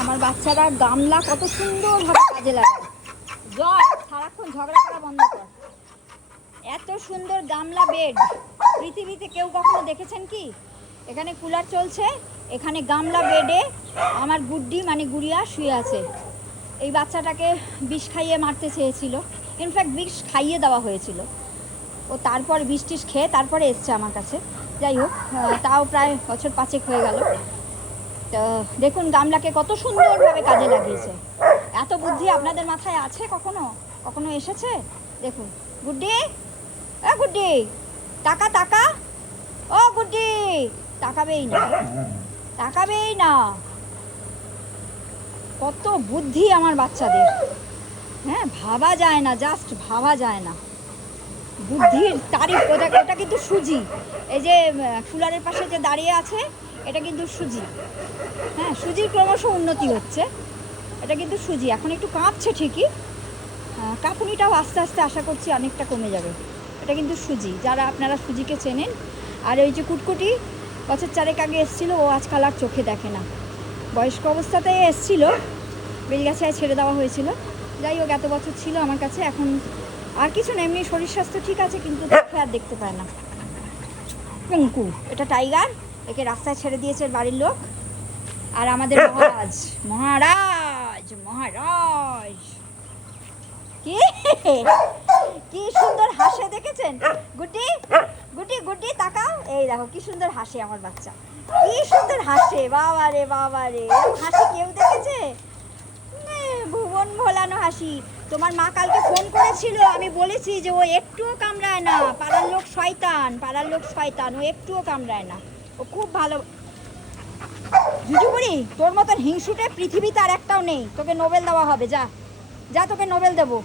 আমার বাচ্চারা গামলা কত সুন্দরভাবে কাজে লাগায়। জয় সারাক্ষণ ঝগড়া করা বন্ধ কর। এত সুন্দর গামলা বেড পৃথিবীতে কেউ কখনো দেখেছেন কি? এখানে কুলার চলছে, এখানে গামলা বেডে আমার গুড্ডি মানে গুড়িয়া শুয়ে আছে। এই বাচ্চাটাকে বিষ খাইয়ে মারতে চেয়েছিল, ইনফ্যাক্ট বিষ খাইয়ে দেওয়া হয়েছিল। ও তারপর বিষ টিষ খেয়ে তারপরে এসছে আমার কাছে। যাই হোক, তাও প্রায় বছর 5 হয়ে গেল। তো দেখুন গামলাকে কত সুন্দরভাবে কাজে লাগিয়েছে। এত বুদ্ধি আপনাদের মাথায় আছে? কখনো কখনো এসেছে? দেখুন গুড্ডি, গুড্ডি টাকা টাকা, ও গুড্ডি তাকাবেই না, তাকাবেই না। কত বুদ্ধি আমার বাচ্চাদের, হ্যাঁ ভাবা যায় না, জাস্ট ভাবা যায় না। বুদ্ধির তারিফ। ওটা কিন্তু সুজি, এই যে কুলারের পাশে যে দাঁড়িয়ে আছে এটা কিন্তু সুজি। হ্যাঁ, সুজির ক্রমশ উন্নতি হচ্ছে। এটা কিন্তু সুজি, এখন একটু কাঁপছে ঠিকই, কাঁপুনিটাও আস্তে আস্তে আশা করছি অনেকটা কমে যাবে। এটা কিন্তু সুজি, যারা আপনারা সুজিকে চেনেন। আর ওই যে কুটকুটি বছর 4 আগে এসেছিল, ও আজকাল আর চোখে দেখে না। বয়স্ক অবস্থাতেই এসেছিল, বেলগাছায় ছেড়ে দেওয়া হয়েছিল। যাই হোক, এত বছর ছিল আমার কাছে, এখন আর কিছু না, এমনি শরীর স্বাস্থ্য ঠিক আছে, কিন্তু চোখে আর দেখতে পায় না। পঙ্কু, এটা টাইগার, একে রাস্তায় ছেড়ে দিয়েছে বাড়ির লোক। আর আমাদের মহারাজ মহারাজ মহারাজ কি কি সুন্দর হাসে, দেখেছেন? গুড্ডি গুড্ডি গুড্ডি তাকাও, এই দেখো কি সুন্দর হাসে আমার বাচ্চা, কি সুন্দর হাসে। বাবা রে বাবা রে, হাসি কেউ দেখেছে? ভুবন ভোলানো হাসি। তোমার মা কালকে ফোন করেছিল, আমি বলেছি যে ও একটুও কামড়ায় না, পাড়ার লোক শয়তান, পাড়ার লোক শয়তান, ও একটুও কামড়ায় না, ও খুব ভালো। জুজুবুড়ি, তোর মতন হিংসুটে পৃথিবীতে আর একটাও নেই, তোকে নোবেল দেওয়া হবে, যা যা, তোকে নোবেল দেবো।